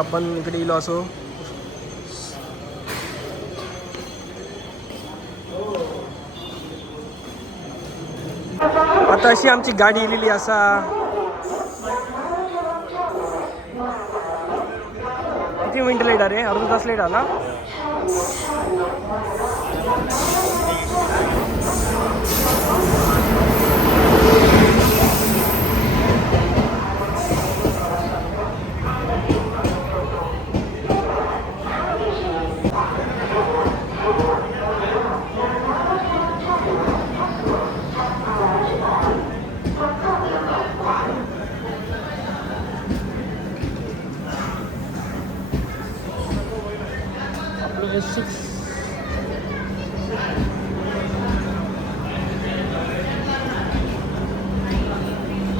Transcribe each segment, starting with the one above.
आपण इकडे येलो असो. आता अशी आमची गाडी इलेली असा. किती मिनिट लेट अरे, अर्धा तास लेट आला.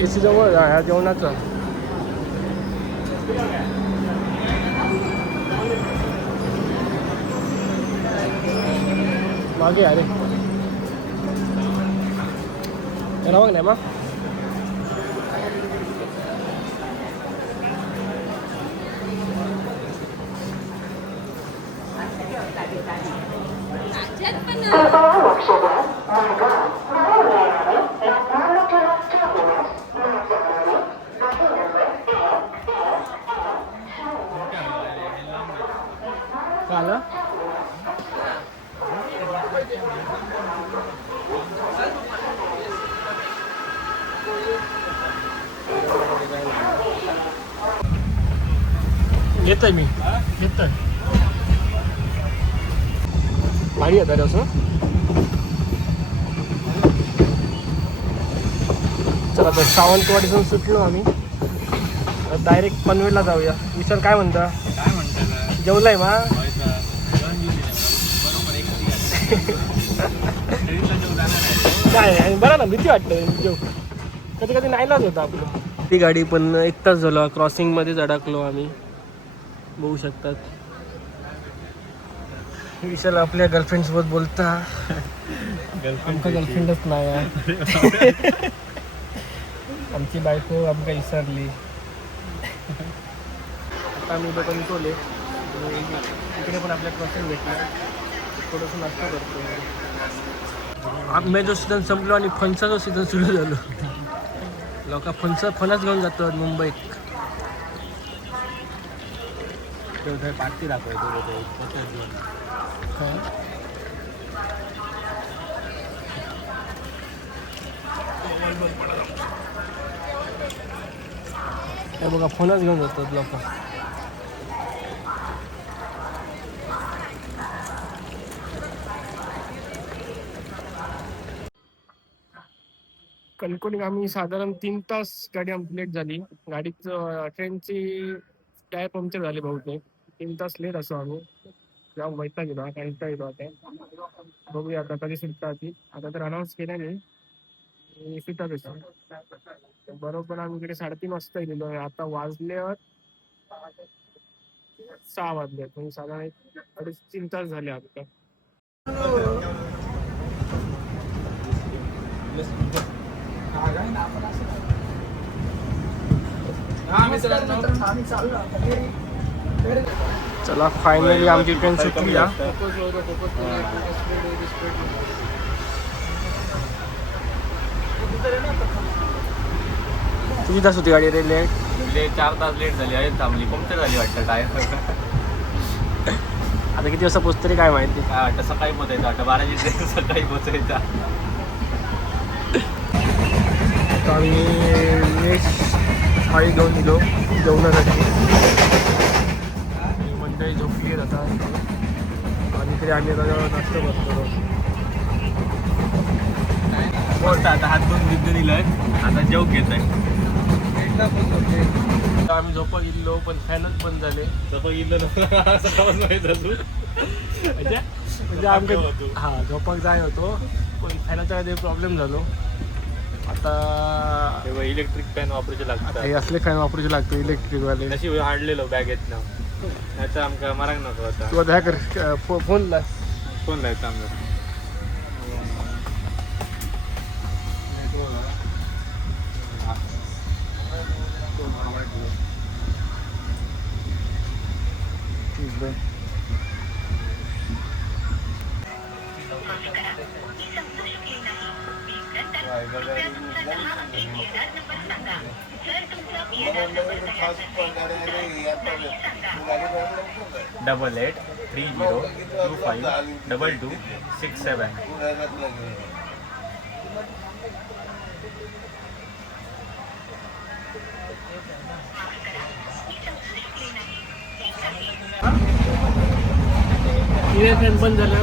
एसी जवळ ह्या जेवणाचं. मागे अरे त्याला बघ नाही मग. झालं घेतोय मी घेतोय. भारी आहे तर असं. चला आता सावंतवाडीतून सुटलो आम्ही, डायरेक्ट पनवेलला जाऊया. विशाल काय म्हणता? काय म्हणतात? जेवलाय मा? काय बरं ना, भीती वाटतं जेव. कधी कधी नाईलाज होता आपलं. ती गाडी पण 1 तास झाला. क्रॉसिंगमध्येच अडकलो आम्ही, बघू शकतात. विशाल आपल्या गर्लफ्रेंड सोबत बोलता. आमका गर्लफ्रेंडच नाही आहे. आमची बायको आमका विसरली. आता आम्ही लोक निघवले. इकडे पण आपल्या क्रॉसिंग भेटलं. थोडंसं नाश्ता करतो. आंब्याचा सीझन संपलो आणि फणसाचा सीझन सुरू झालो. लोक फणस घेऊन जातात मुंबईत. पार्टी दाखवायचो. हे बघा फणस घेऊन जातात लोक. कणकोणी आम्ही साधारण 3 तास गाडी आमची लेट झाली. गाडीचं ट्रेनची टायर पंक्चर झाली बहुतेक. 3 तास लेट असो आम्ही. जाऊन वैताग गेलो. काही येतो आता. बघूया आता कधी सुटता ती. आता तर अनाऊन्स केलं नाही, सुटत असतो. बरोबर आम्ही इकडे 3:30 वाजता गेलो. आता वाजल्यावर 6 वाजले. म्हणजे साधारण 3 तास झाले आता. चला फायनली आमची ट्रेन सुटली. किती तास होती गाडी रे लेट? 4 तास लेट झाली आहे. थांबली पंक्चर झाली वाटतं टायर. आता किती वाजता पोहोचते रे काय माहिती. काय वाटतं सकाळी पोचायचं वाटतं. 12ची ट्रेन सकाळी पोचायचा. आम्ही वेज थाळी घेऊन दिलो जेवणासाठी. मंडळी झोपली आहेत आता आणि इकडे आम्ही आता नाश्ता करतो. मस्त आता हात धुवून विद्युत दिलंय. आता जेव घेत आहे. आम्ही झोपा गेलो पण फॅनच बंद झाले. झोपा गेलो सकाळपासून माहीत असू. म्हणजे आमच्या झोपाक जाय होतो पण फॅनाचा काही प्रॉब्लेम झालो. आता तेव्हा इलेक्ट्रिक फॅन वापरूचे लागतात. हे असले फॅन वापरूचे लागतो इलेक्ट्रिकवाले. तशी हाडलेलो बॅगेत ना. आता आमका माराक नको आता. तू आता ह्या कर फोन लायचा आमचा. $8830252267. हिरे ट्रेन बंद झालं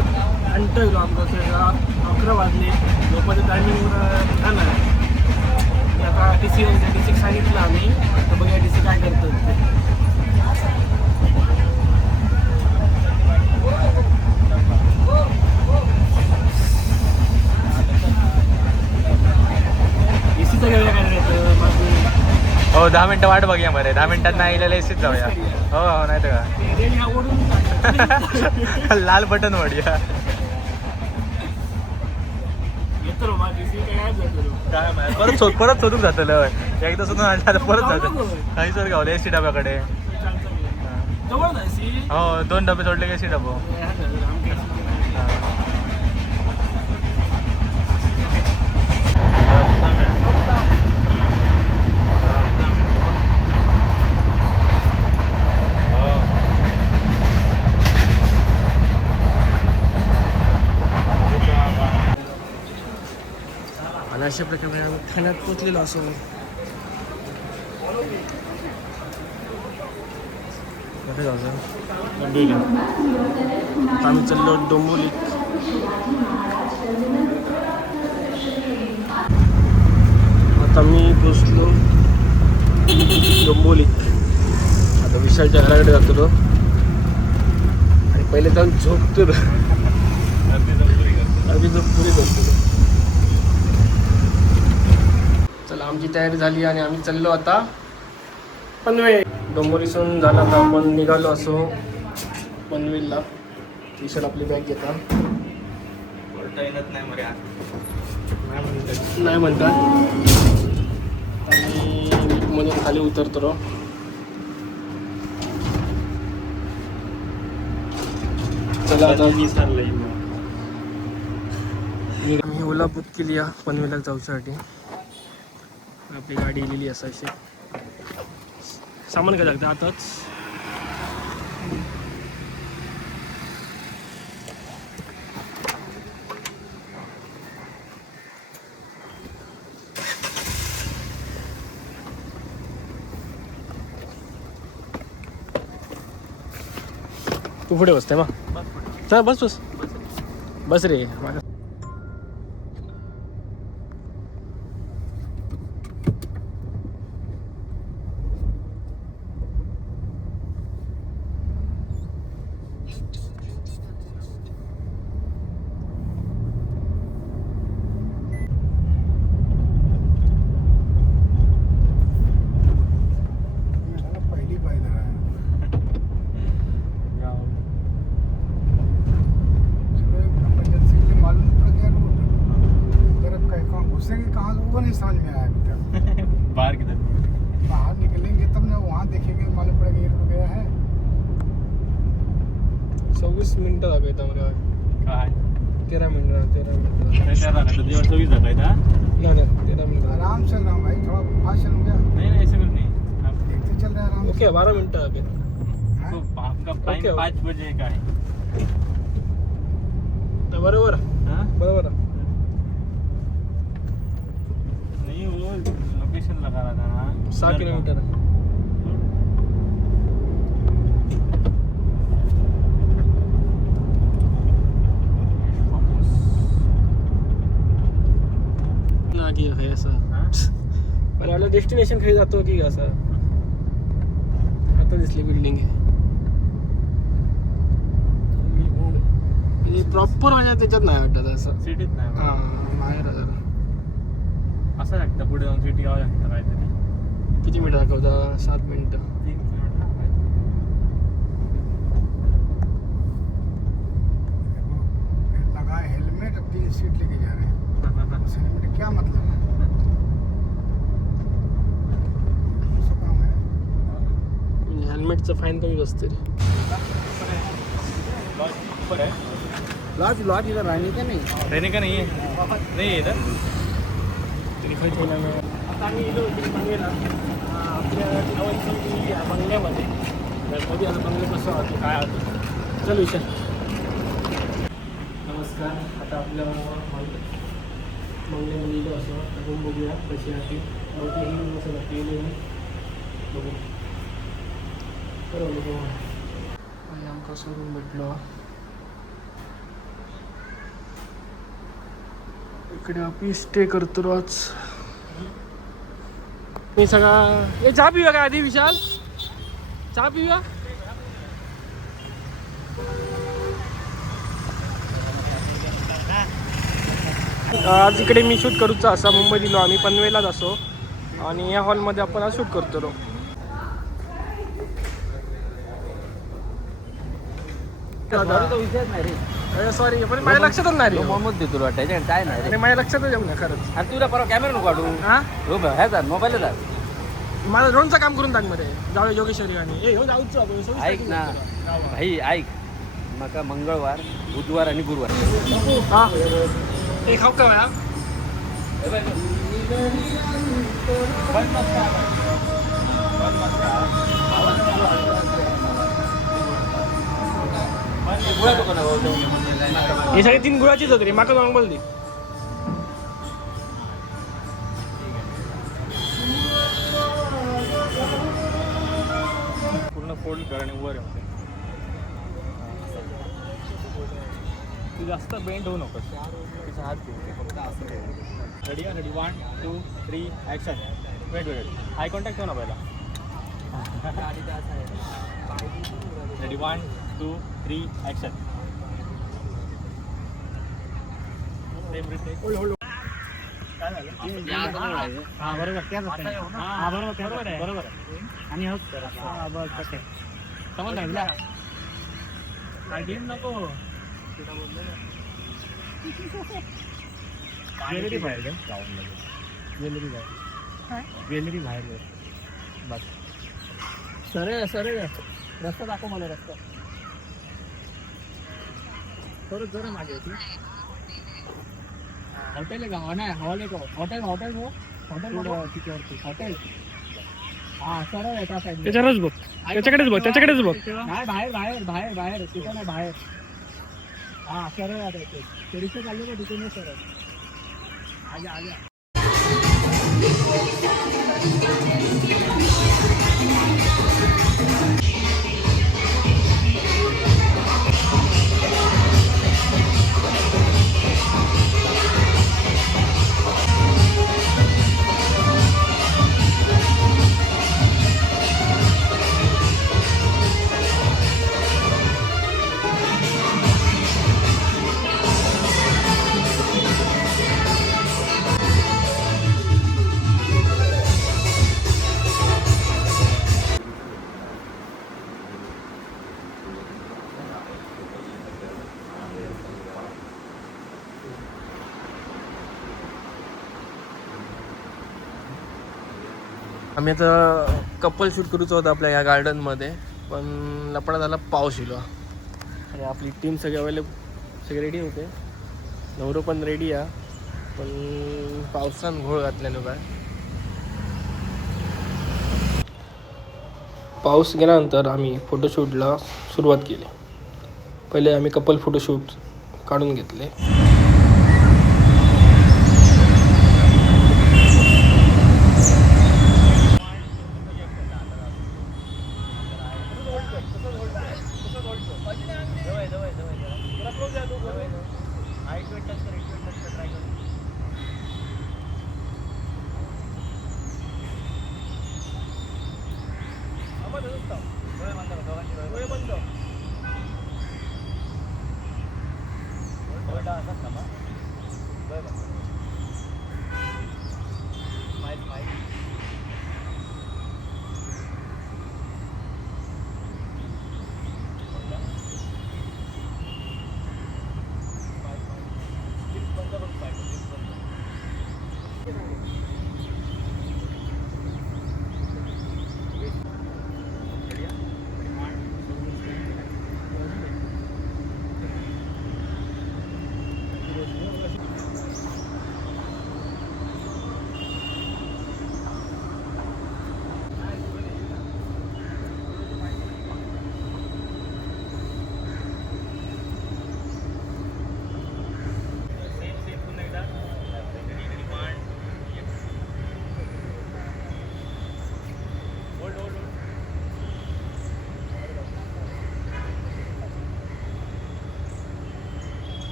अंत येलो आमकां 11 वाजले झोपाच्या टायमिंगवर झालं आता टी सी सांगितलं आम्ही आता बघूया टी सी काय करतात ते. एसीचं घेऊया काय करायचं माझं हो 10 मिनिटं वाट बघूया बरं 10 मिनिटात नाही आलेलं एसीच जाऊया. हो हो नाही तर रेल आवडून का लाल बटन वडूया. येतो माझी सी काय जातो काय माहिती परत शोधून जातलं एकदा शोधून आणलं परत जातं काही सोड गावले एसी डब्याकडे. जवळ नाही सी हो 2 डबे सोडले की एसी डबो. आणि अशा प्रकारे आम्ही ठाण्यात पोचलेलो असो. आम्ही चाललो डोंबिवली. आता मी पोचलो डोंबिवली. आता विशालच्या घराकडे जातो आणि पहिले जाऊन झोपतो आम्ही पुरी झोपतो. चला आमची तयारी झाली आणि आम्ही चाललो आता पनवेल. डोंबिवलीसून झाला आता आपण निघालो असो पनवेलला. विशाल आपली बॅग घेता नाही म्हणतात आणि लिफ्टमधून खाली उतरतो. चला आता मी ओला बुक केली आहे पनवेलला जाऊसाठी. आपली गाडी लिहिली असायची. सामान काय लागतं आताच तू पुढे बसते मग चल बस बस बस रे माझ्या. बाहर किधर बाहर निकलेंगे तब ना वहाँ देखेंगे मालूम पड़ेगा ये रुक गया है. 26 मिनिटं दाखवता मला काय 13 मिनिटं 13 मिनिटं दिवस 24 दाखवायचा. नाही 13 मिनिटं आराम चल रहा हूँ भाई थोड़ा फास्ट चल गया. नहीं ऐसे कुछ नहीं देखते चल रहे हैं आराम से. ओके 12 मिनिटं दाखवत. तो आपका टाइम Okay. 5 बजे का है. बरोबर हाँ? बरोबर नहीं वो लोकेशन लगा रहा था ना 6 किलोमीटर आहे. ना की आहे असं पण आपलं डेस्टिनेशन खाली जातो की असं. आता दिसली बिल्डिंग प्रॉपर माझ्या त्याच्यात नाही वाटत असं. सिटीत नाही हां बाहेर आहे जरा. असं लागतं पुढे जाऊन सिटी यावं लागतं काहीतरी. किती मिनिटं दाखवता 7 मिनिटं. 3 किलोमीटर लगा हेलमेट अब 3 सीट लेके जा रहे हैं. उस हेलमेट क्या मतलब है. हेल्मेटचं फाईन कमी बसते रे. ऊपर है लॉज इधर रहने का नहीं. रहने का नहीं है नहीं है इधर आता आम्ही गेलो होतो बंगल्याला आपल्या गावाची या बंगल्यामध्ये तर मध्ये आता बंगले कसं होतं काय होतं चल विचार. नमस्कार. आता आपल्या बंगल्यामध्ये गेलो असं रूम बघूया कशी आहे ती. ही असं केली बघू ठरवलं बघू आणि आमका असं रूम भेटलो. इकडे आपण स्टे करतो रोज. मी सगळा हे चहा पिऊया का आधी विशाल चहा पिऊया. आज इकडे मी शूट करूचा असा मुंबई दिलो आम्ही पनवेलाच असो आणि या हॉलमध्ये आपण आज शूट करतो रो. विषयच नाही रे. सॉरी पण माझ्या लक्षातच नाही रे. मोहम्मद देतो वाटायचं काय नाही आणि माझ्या लक्षातच येऊ नाही खरंच. आणि तुला परवा कॅमेरा नको काढू. हा हो बा ह्या मोबाईल जा. मला ड्रोनचं काम करून टाक मध्ये जाऊ योगेश्वरी आणि ए हो जाऊच आपण. ऐक ना भाई ऐक मका मंगळवार बुधवार आणि गुरुवार. हा ते खाऊ का मॅम. हे सगळे 3 गुळाचीच होते रे माका जाऊन बोल दे. पूर्ण फोल्ड कर आणि वर येऊ. तू जास्त बेंड होऊ नकोस. तिचा हात घे फक्त असं. रेडी आहे ready 1 2 3 action. Wait wait eye contact हो ना पहिला. Ready 1 2 3 action. Same retake. काय झालं? हा बरोबर त्याच हा बरोबर आहे बरोबर आणि हो हा बस कसं समज राहिला गेम नको. ज्वेलरी बाहेर घे. ज्वेलरी बाहेर ज्वेलरी बाहेर घे बस. सरळ सरळ रस्ता दाखव मला रस्ता. थोडं जरा मागे होती. हॉटेल आहे का नाही हॉल आहे का हॉटेल हॉटेल हॉटेल हॉटेल हा सरळ आहे त्या साईड. त्याच्यावरच बघ त्याच्याकडेच बघ त्याच्याकडेच बघ. नाही बाहेर बाहेर बाहेर बाहेर तिथं नाही बाहेर. हा सरळ आहे ते रिक्षा चालू का तिथून सरळ आल्या आल्या. आम्ही आता कपल शूट करूच होतं आपल्या या गार्डनमध्ये पण लपडा झाला पाऊस येलो आणि आपली टीम सगळी अवेलेबल सगळे रेडी होते. नवरो पण रेडी आहे पण पावसान घोळ घातल्यानं काय. पाऊस गेल्यानंतर आम्ही फोटोशूटला सुरुवात केली. पहिले आम्ही कपल फोटोशूट काढून घेतले.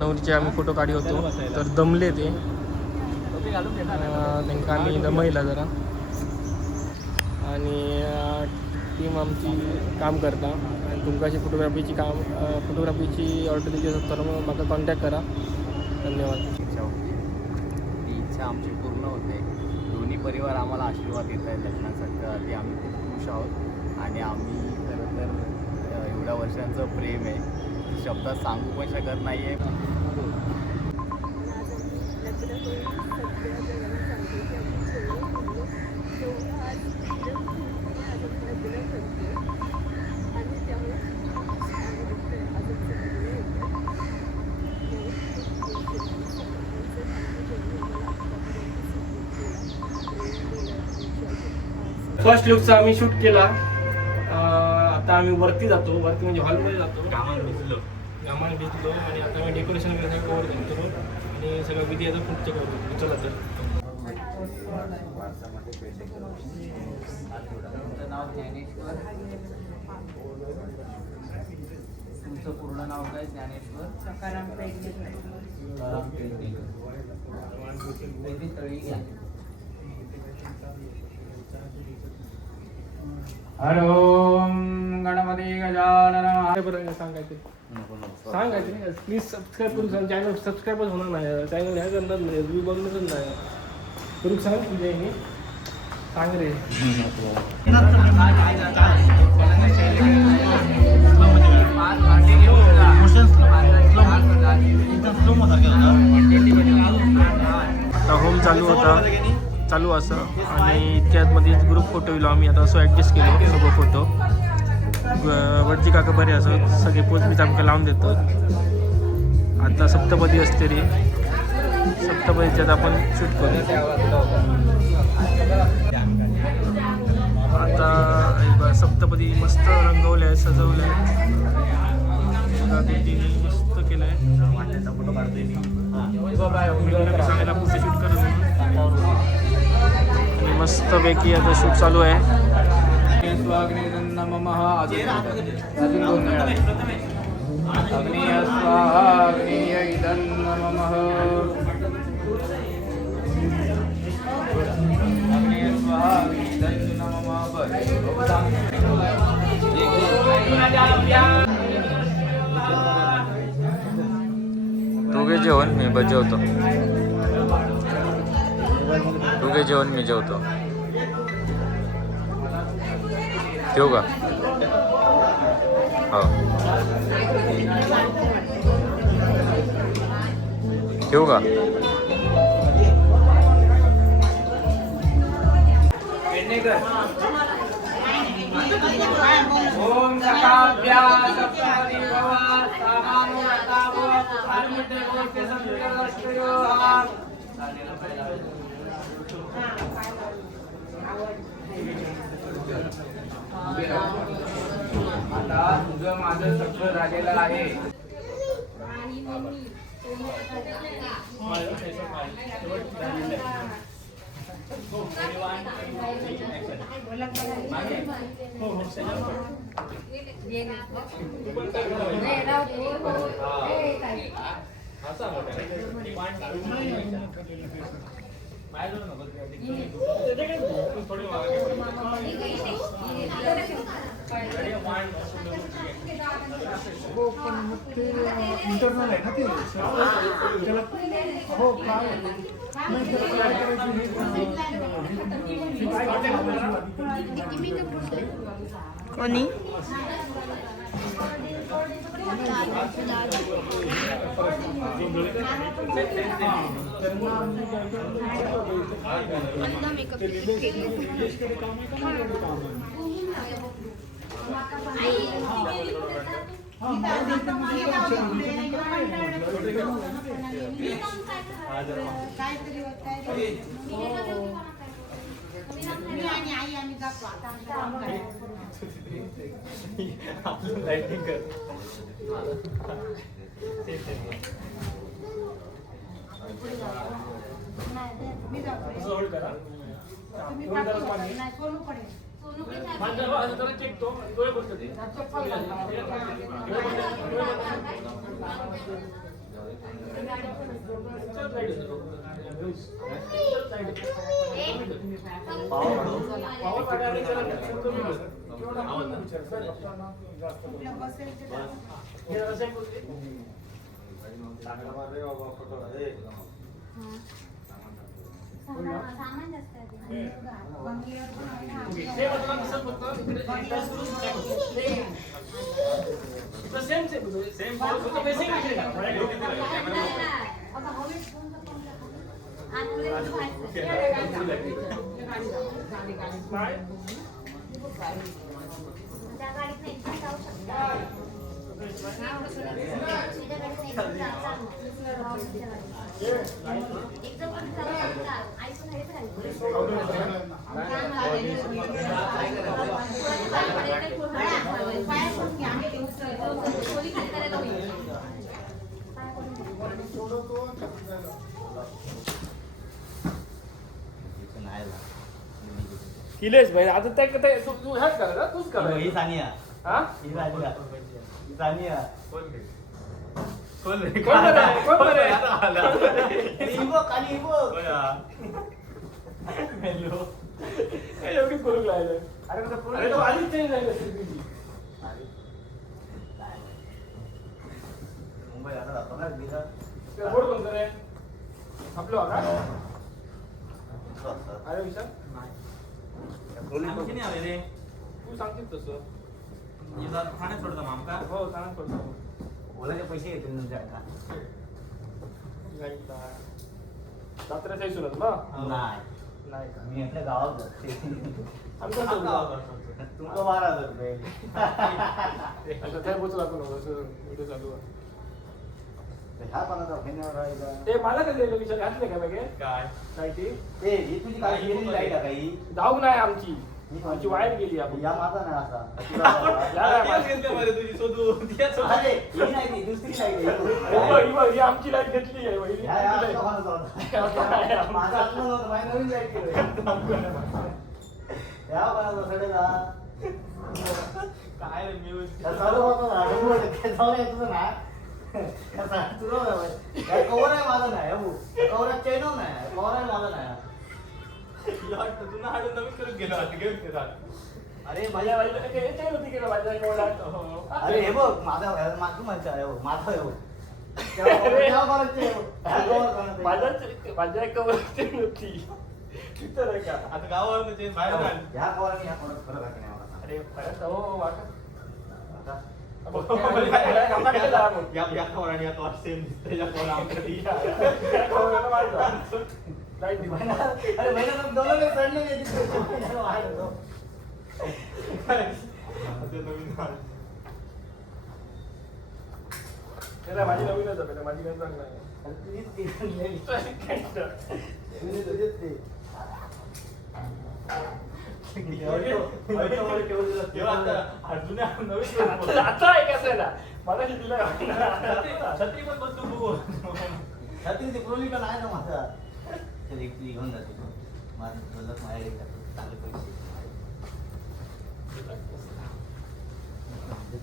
नवरीचे आम्ही फोटो काढी होतो तर दमले ते त्यांना आम्ही दमयला जरा आणि टीम आमची काम करता आणि तुमकाशी फोटोग्राफीची ऑर्डर द्यायची असेल तर मग म्हाका कॉन्टॅक्ट करा. धन्यवाद. ती इच्छा आमची पूर्ण होते. दोन्ही परिवार आम्हाला आशीर्वाद देत आहेत लग्नासाठी. आम्ही खूप खुश आहोत आणि आम्ही खरं तर एवढ्या वर्षांचं प्रेम आहे शब्दात सांगू पण शकत नाही आहे. फर्स्ट लुकचा आम्ही शूट केला. आता आम्ही वरती जातो. वरती म्हणजे हॉलमध्ये जातो. गामान भिजलो आणि आता आम्ही डेकोरेशन वगैरे कवर करतो आणि सगळं विधी याचा पुढचं करतो. चला तर तुमचं नाव ज्ञानेश्वर. तुमचं पूर्ण नाव काय? ज्ञानेश्वर सकाराम तळी घ्या. हरो गणपती गजानन. सांगायचं प्लीज सबस्क्राईब करून सांग. चॅनल सबस्क्राईबच होणार नाही. चॅनल ह्या करणार नाही. रिव्ह्यू बघणारच नाही. करू सांग तुझ्या हे सांग रे. आता होम चालू असं आणि त्यात मध्ये ग्रुप फोटो येलो आम्ही आता असं ॲडजस्ट केलो सगळं फोटो. वरची काका बरे असं सगळे पोच बीच आमकां लावून देतात. आता सप्तपदी असते रे. सप्तपदीच्यात आपण शूट करू. आता सप्तपदी मस्त रंगवल्या आहे, सजवल्या आहे. मस्त केलं आहे. सांगायला फोटो शूट करू आणि मस्तपैकी आता शूट चालू आहे. दोघे जेवण मी जेवतो. दोघे जेवण मी जेवतो. ठेवू का? हो ठेवू का? ओम सकाभ्या सप्तपदी भव सामानो रताभो आर्मिते गोष्टी संस्कृतस्तयो हा. आता तुझं माझं सगळं झालेलं आहे. इंटरनल आहे ना ते त्याला हो काय कोणी लाइटिंग कर. असं होल्ड करा. थोडी जरा मागे. मांजर बघा, असं जरा चेक तो डोळे बंद कर. सामान जास्त आहे त्या गाडीत नाही जाऊ शकता. एकदम पण जाऊ शकता. ऐकून हेच किलेश भाई आता तू ह्याच करा का तूच करा. ही सानिया हा ही सानिया ही सानिया कोण बरं आहे? कोण बरं आहे? इबो खाली इबो काय एवढी करून लागलं. अरे तो आधीच चेंज झाली असेल तुझी. मुंबई आता जातो ना दिला त्याला बोर्ड कोण करे आपलं का अरे विशाल आमची नाही आले रे. तू सांगतेस तसं. ठाण्यात सोडतो आमका. हो सांग पडतो. ओलाचे पैसे येतील तुमच्या रात्रीच्या हिशोबात ना नाही नाही का मी आपल्या गावात जाते आमचं तुमचं 12,000 रुपये आता काय पोचू आपण व्हिडिओ चालू आहे. ह्या पानाचा फेण्यावर राहिला ते मला काय दिलं विचार घातले का बघे काय काय ती ए ही तुझी काय गेली लाईट आहे काही जाऊ नाही आमची आमची वायर गेली आपण या माझा नाही असा तुझी शोधू तिच्याच शोधू. अरे ही नाही ती दुसरी लाईट ही आमची लाईट घेतली आहे वहिनी. माझा आत्मा नव्हतं माझी नवीन लाईट केली या पानाचा सडेला काय रे मी चालू होतं ना जाऊन येत तुझं ना कवर आहे माझा नाही कवर चेन नाही कवर आहे माझा नाही तुला हाडून नवीन करून गेलो आता घेऊन ते रात. अरे माझ्या माझ्या बाजूला काय येते होती की नाही माझ्या कोणात? अरे हे बघ माझा माझं म्हणतो आहे माझं आहे तेव्हा करायचे माझ्या कवरची नव्हती तिथं नाही का आता गावावर ते बाहेर आले. ह्या कवराने ह्या कवरात फरक आहे की नाही मला अरे परत हो वाटत या खबराने या कवर सेम दिसते या कवर आमच्यासाठी. अरे महिन्यात दोन वेळ चढले नाही तिथे वाढ होतो ते नवीन आलं. माझी नवीनच आहे माझी काही चांगलं आहे. अरे तुझीच ती तुझीच ती तेव्हा आता जुन्या नवीन आता ऐकायचं ना मला दिलं छत्री पण बदलू बघू. छत्री ती प्रोलिका नाही ना माझा तरी ती घेऊन जाते माझं बोलत माझ्या चांगले पैसे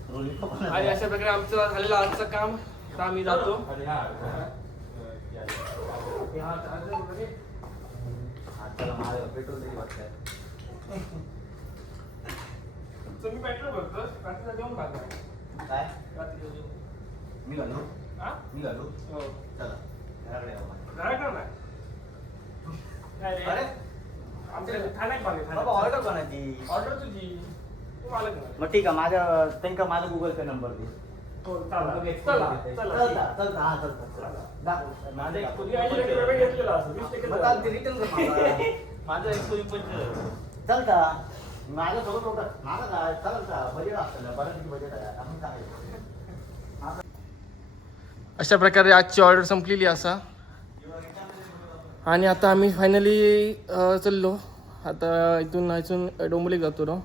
प्रोलिका आणि अशा प्रकारे आमचं झालेलं आजचं काम आता आम्ही जातो. अरे हा आजकाल माझं पेट्रोल तरी वाटतंय तुम्ही पेट्रोल भरतो रात्रीला जेवण भागणार काय रात्रीला जेवण मी घालू हा मी घालू हो चला घराकडे जाऊ आपण. झालं का नाही? नाही रे. अरे आमच्या ठाण्यात बागे बाबा ऑर्डर कोणाची ऑर्डर तुझी तू मला कर. मग ठीक आहे माझ्या त्यांना माझा गुगल पे नंबर दे हो चला चला चला चलता चलता हा चलता चला दाखव माझा एक तुझी 80% घेतलेला असं 20% मग आता ते रिटर्न कर मला. माझा 125. चलता माझं सगळं टोटल माझं काय चालता बजेट असतं ना बरं किती बजेट आहे आपण सांगायचं अशा प्रकारे आजची ऑर्डर संपलेली असा आणि आता आम्ही फायनली चाललो आता इथून डोंबोली जातो रो.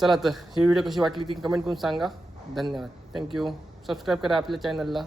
चला तर ही व्हिडिओ कशी वाटली ती कमेंट करून सांगा. धन्यवाद थँक्यू. सबस्क्राईब करा आपल्या चॅनलला.